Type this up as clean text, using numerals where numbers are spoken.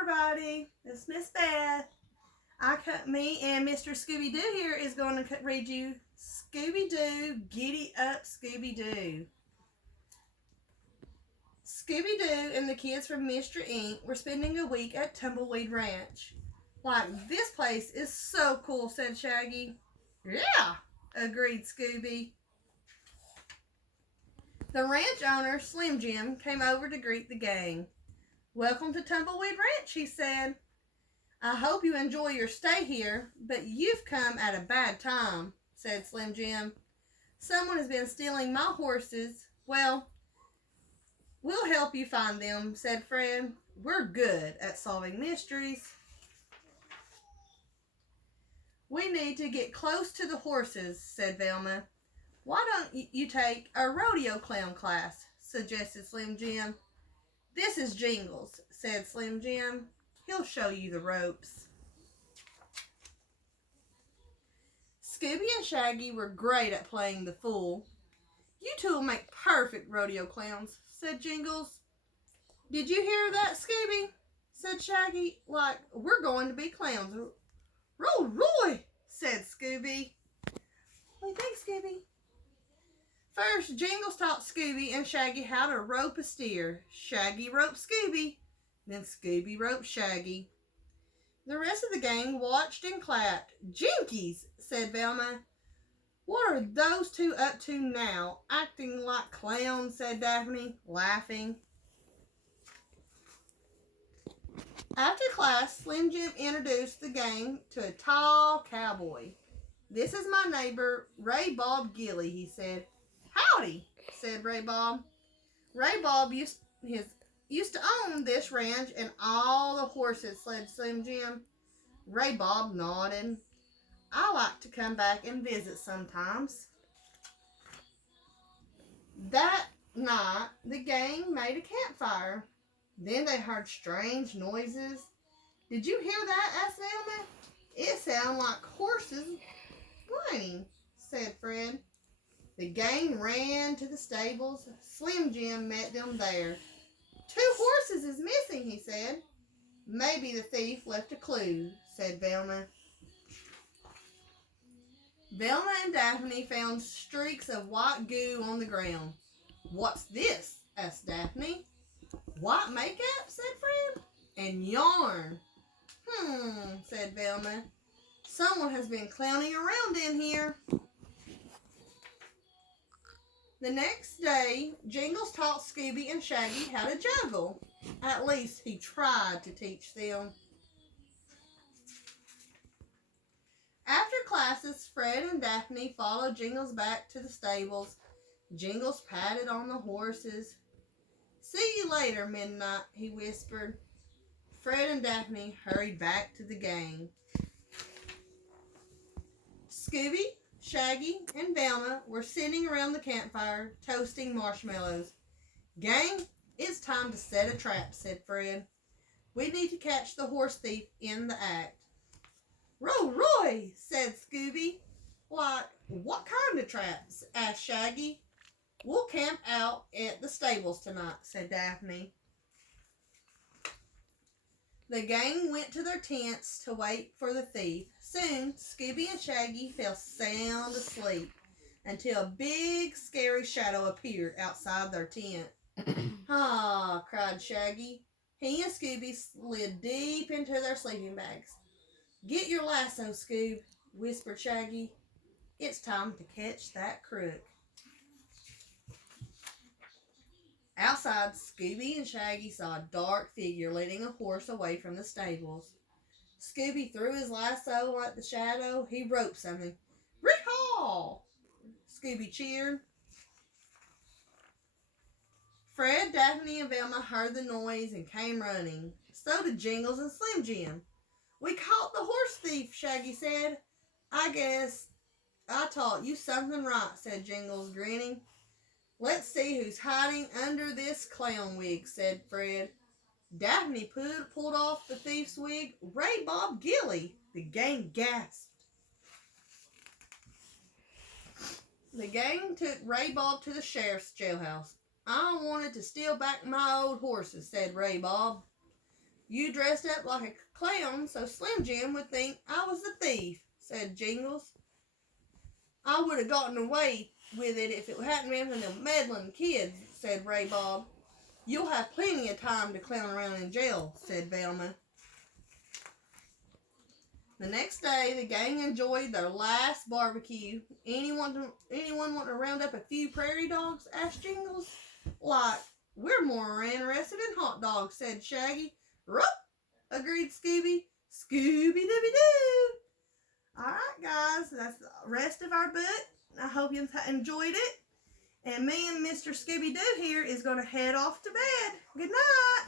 everybody. It's Miss Beth. Me and Mr. Scooby-Doo here is going to read you Scooby-Doo, Giddy Up Scooby-Doo. Scooby-Doo and the kids from Mr. Inc. were spending a week at Tumbleweed Ranch. Like, this place is so cool, said Shaggy. Yeah, agreed Scooby. The ranch owner, Slim Jim, came over to greet the gang. Welcome to Tumbleweed Ranch, he said. I hope you enjoy your stay here, but you've come at a bad time, said Slim Jim. Someone has been stealing my horses. Well, we'll help you find them, said Fred. We're good at solving mysteries. We need to get close to the horses, said Velma. Why don't you take a rodeo clown class, suggested Slim Jim. This is Jingles, said Slim Jim. He'll show you the ropes. Scooby and Shaggy were great at playing the fool. You two will make perfect rodeo clowns, said Jingles. Did you hear that, Scooby? Said Shaggy. Like, we're going to be clowns. Roy, said Scooby. What do you think, Scooby? First, Jingles taught Scooby and Shaggy how to rope a steer. Shaggy roped Scooby. Then Scooby roped Shaggy. The rest of the gang watched and clapped. Jinkies, said Velma. What are those two up to now? Acting like clowns, said Daphne, laughing. After class, Slim Jim introduced the gang to a tall cowboy. This is my neighbor, Ray Bob Gilly, he said. Howdy, said Ray Bob. Ray Bob used to own this ranch and all the horses, said Slim Jim. Ray Bob nodded. I like to come back and visit sometimes. That night, the gang made a campfire. Then they heard strange noises. Did you hear that? Asked Velma. It sounded like horses whining, said Fred. The gang ran to the stables. Slim Jim met them there. 2 horses is missing, he said. Maybe the thief left a clue, said Velma. Velma and Daphne found streaks of white goo on the ground. What's this? Asked Daphne. White makeup, said Fred. And yarn. Said Velma. Someone has been clowning around in here. The next day, Jingles taught Scooby and Shaggy how to juggle. At least he tried to teach them. After classes, Fred and Daphne followed Jingles back to the stables. Jingles patted on the horses. See you later, Midnight, he whispered. Fred and Daphne hurried back to the gang. Scooby, Shaggy, and Velma were sitting around the campfire, toasting marshmallows. Gang, it's time to set a trap, said Fred. We need to catch the horse thief in the act. Roy, said Scooby. Like, what kind of traps? Asked Shaggy. We'll camp out at the stables tonight, said Daphne. The gang went to their tents to wait for the thief. Soon, Scooby and Shaggy fell sound asleep until a big, scary shadow appeared outside their tent. Ah, cried Shaggy. He and Scooby slid deep into their sleeping bags. Get your lasso, Scoob, whispered Shaggy. It's time to catch that crook. Outside, Scooby and Shaggy saw a dark figure leading a horse away from the stables. Scooby threw his lasso at the shadow. He roped something. Ree-haw! Scooby cheered. Fred, Daphne, and Velma heard the noise and came running. So did Jingles and Slim Jim. We caught the horse thief, Shaggy said. I guess I taught you something right, said Jingles, grinning. Let's see who's hiding under this clown wig, said Fred. Daphne pulled off the thief's wig. Ray Bob Gilly. The gang gasped. The gang took Ray Bob to the sheriff's jailhouse. I wanted to steal back my old horses, said Ray Bob. You dressed up like a clown so Slim Jim would think I was the thief, said Jingles. I would have gotten away with it if it hadn't been for them meddling kids, said Ray Bob. You'll have plenty of time to clown around in jail, said Velma. The next day, the gang enjoyed their last barbecue. Anyone want to round up a few prairie dogs? Asked Jingles. Like, we're more interested in hot dogs, said Shaggy. Rup, agreed Scooby. Scooby-Dooby-Doo. All right, guys, that's the rest of our book. I hope you enjoyed it. And me and Mr. Scooby-Doo here is going to head off to bed. Good night.